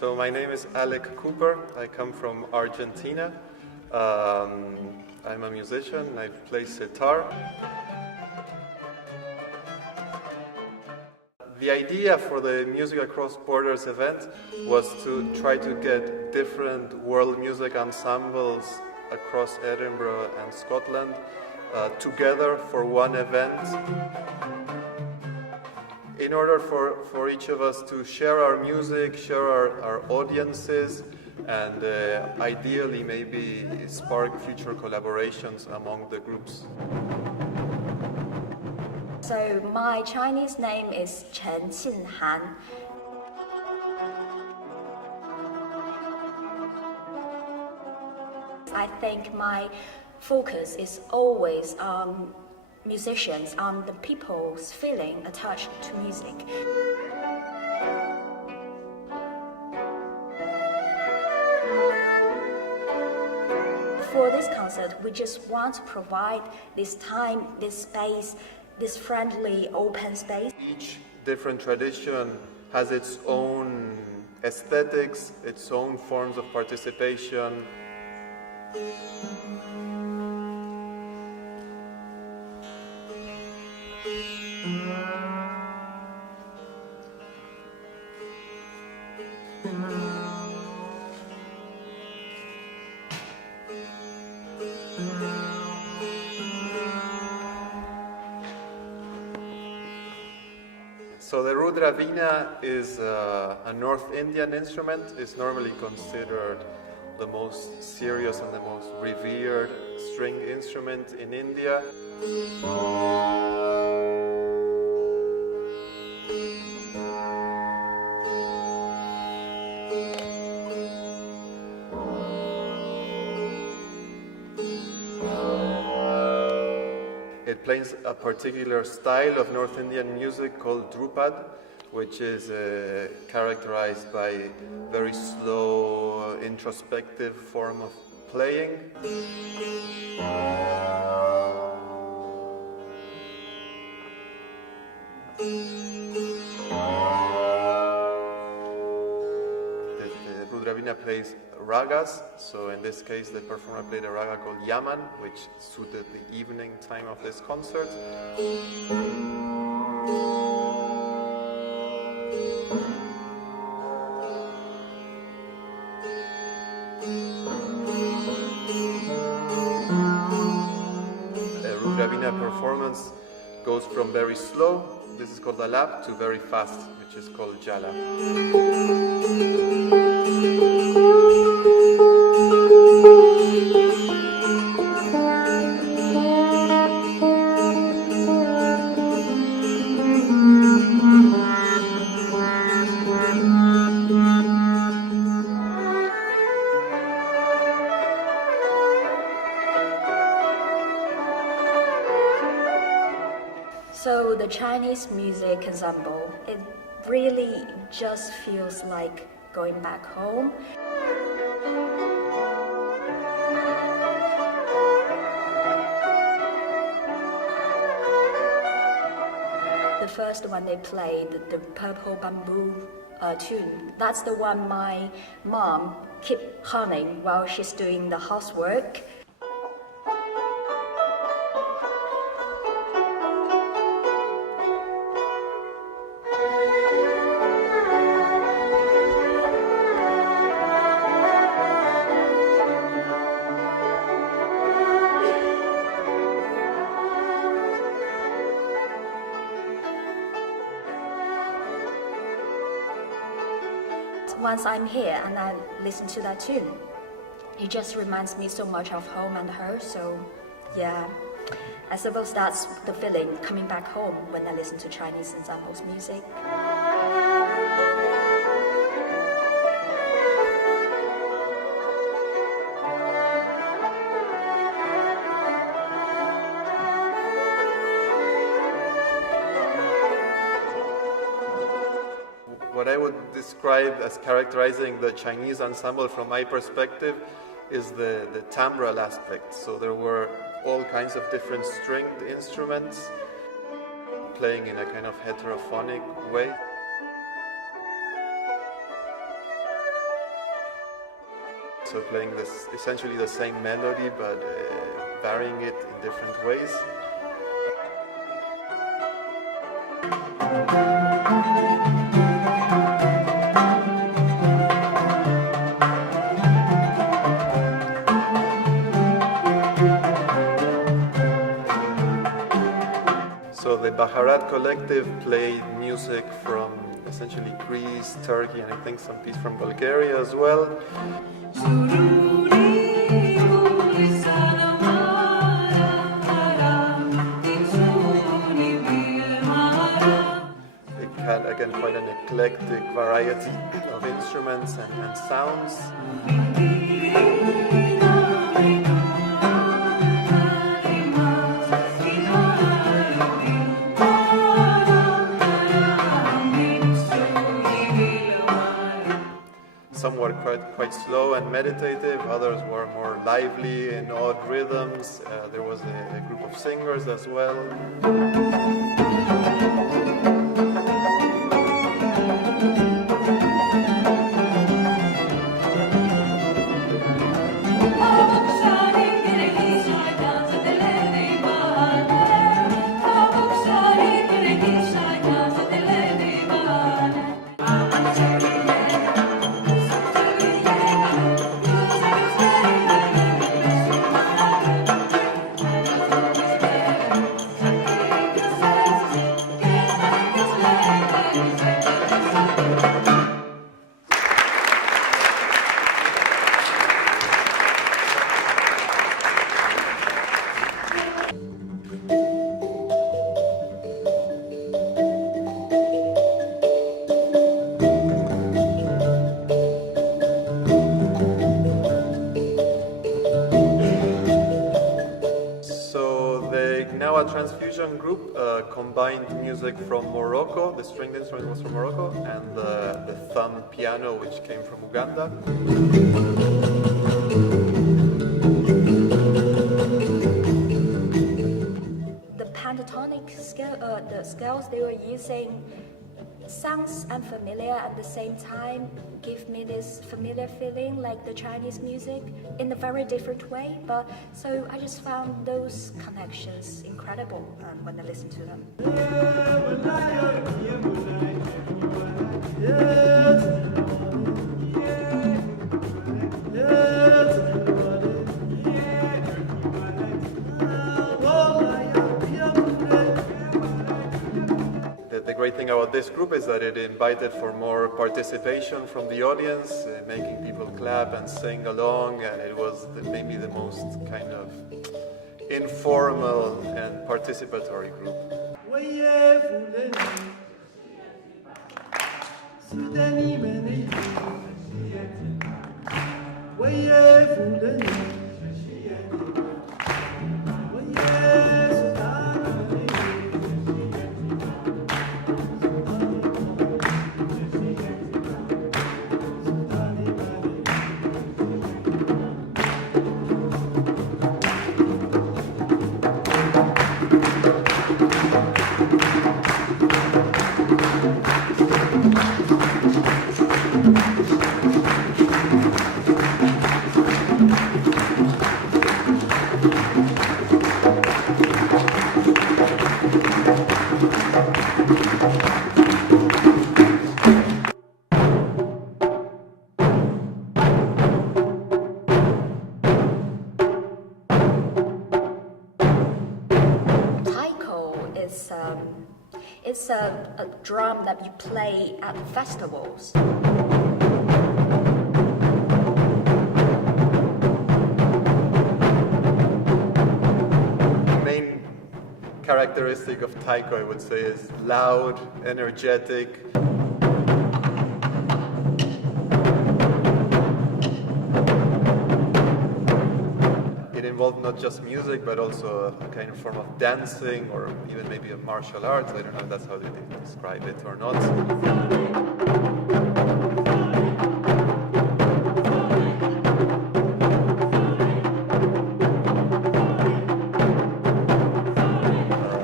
So my name is Alec Cooper. I come from Argentina. I'm a musician. I play sitar. The idea for the Music Across Borders event was to try to get different world music ensembles across Edinburgh and Scotland together for one event, in order for each of us to share our music, share our audiences, and ideally maybe spark future collaborations among the groups. So my Chinese name is Chen Qinhan. I think my focus is always on musicians, on the people's feeling attached to music. For this concert, we just want to provide this time, this space, this friendly, open space. Each different tradition has its own aesthetics, its own forms of participation. So the Rudravina is a North Indian instrument. It's normally considered the most serious and the most revered string instrument in India. It plays a particular style of North Indian music called Drupad, which is characterized by very slow, introspective form of playing. The Rudravina plays ragas, so in this case the performer played a raga called Yaman, which suited the evening time of this concert. The Rudravina performance goes from very slow, this is called Alap, to very fast, which is called Jalap. So the Chinese music ensemble, it really just feels like going back home. The first one they played, the Purple Bamboo tune, that's the one my mom kept humming while she's doing the housework. Once I'm here and I listen to that tune, it just reminds me so much of home and her. So yeah, I suppose that's the feeling coming back home when I listen to Chinese ensembles music. What I would describe as characterizing the Chinese ensemble from my perspective is the timbral aspect. So there were all kinds of different stringed instruments playing in a kind of heterophonic way. So playing this essentially the same melody, but varying it in different ways. So the Baharat Collective played music from essentially Greece, Turkey, and I think some piece from Bulgaria as well. It had again quite an eclectic variety of instruments and sounds. Some were quite slow and meditative, others were more lively in odd rhythms. There was a group of singers as well. Now Transfusion group combined music from Morocco, the stringed instrument was from Morocco, and the thumb piano, which came from Uganda. The pentatonic scale, the scales they were using sounds unfamiliar at the same time, give me this familiar feeling like the Chinese music in a very different way. But so I just found those connections incredible when I listened to them. The great thing about this group is that it invited for more participation from the audience, making people clap and sing along, and it was maybe the most kind of informal and participatory group. It's a drum that you play at festivals. The main characteristic of taiko, I would say, is loud, energetic. It involved not just music, but also a kind of form of dancing, or even maybe a martial arts. I don't know if that's how they describe it or not.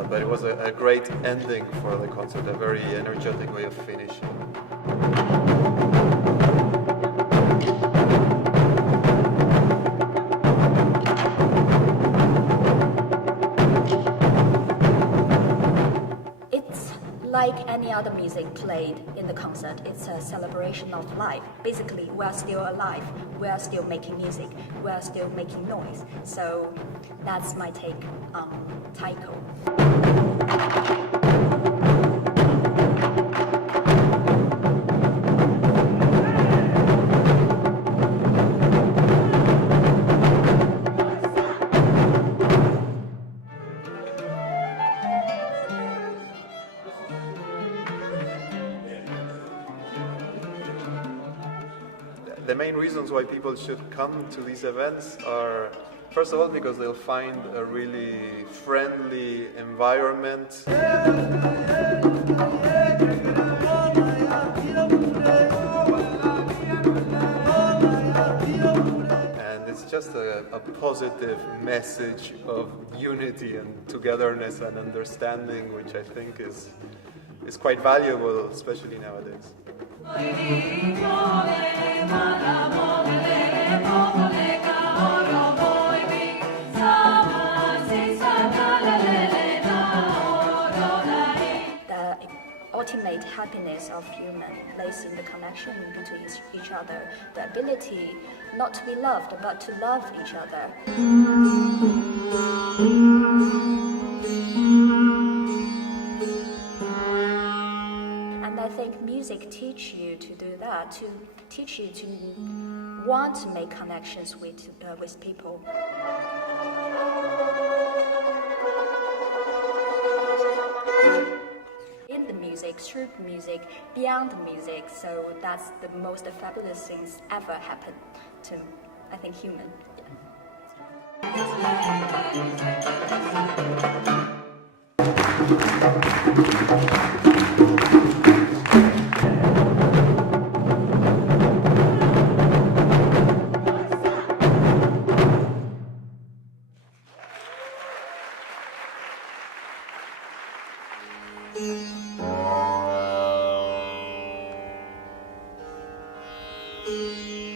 But it was a great ending for the concert, a very energetic way of finishing. other music played in the concert. It's a celebration of life. Basically, we are still alive. We are still making music. We are still making noise. So that's my take on Taiko. The main reasons why people should come to these events are, first of all, because they'll find a really friendly environment. And it's just a positive message of unity and togetherness and understanding, which I think is quite valuable, especially nowadays. The ultimate happiness of human lays in the connection between each other, the ability not to be loved but to love each other. And I think music teaches you to do that, to teach you to want to make connections with people. In the music, through music, beyond the music, so that's the most fabulous things ever happen to, I think, human. Yeah.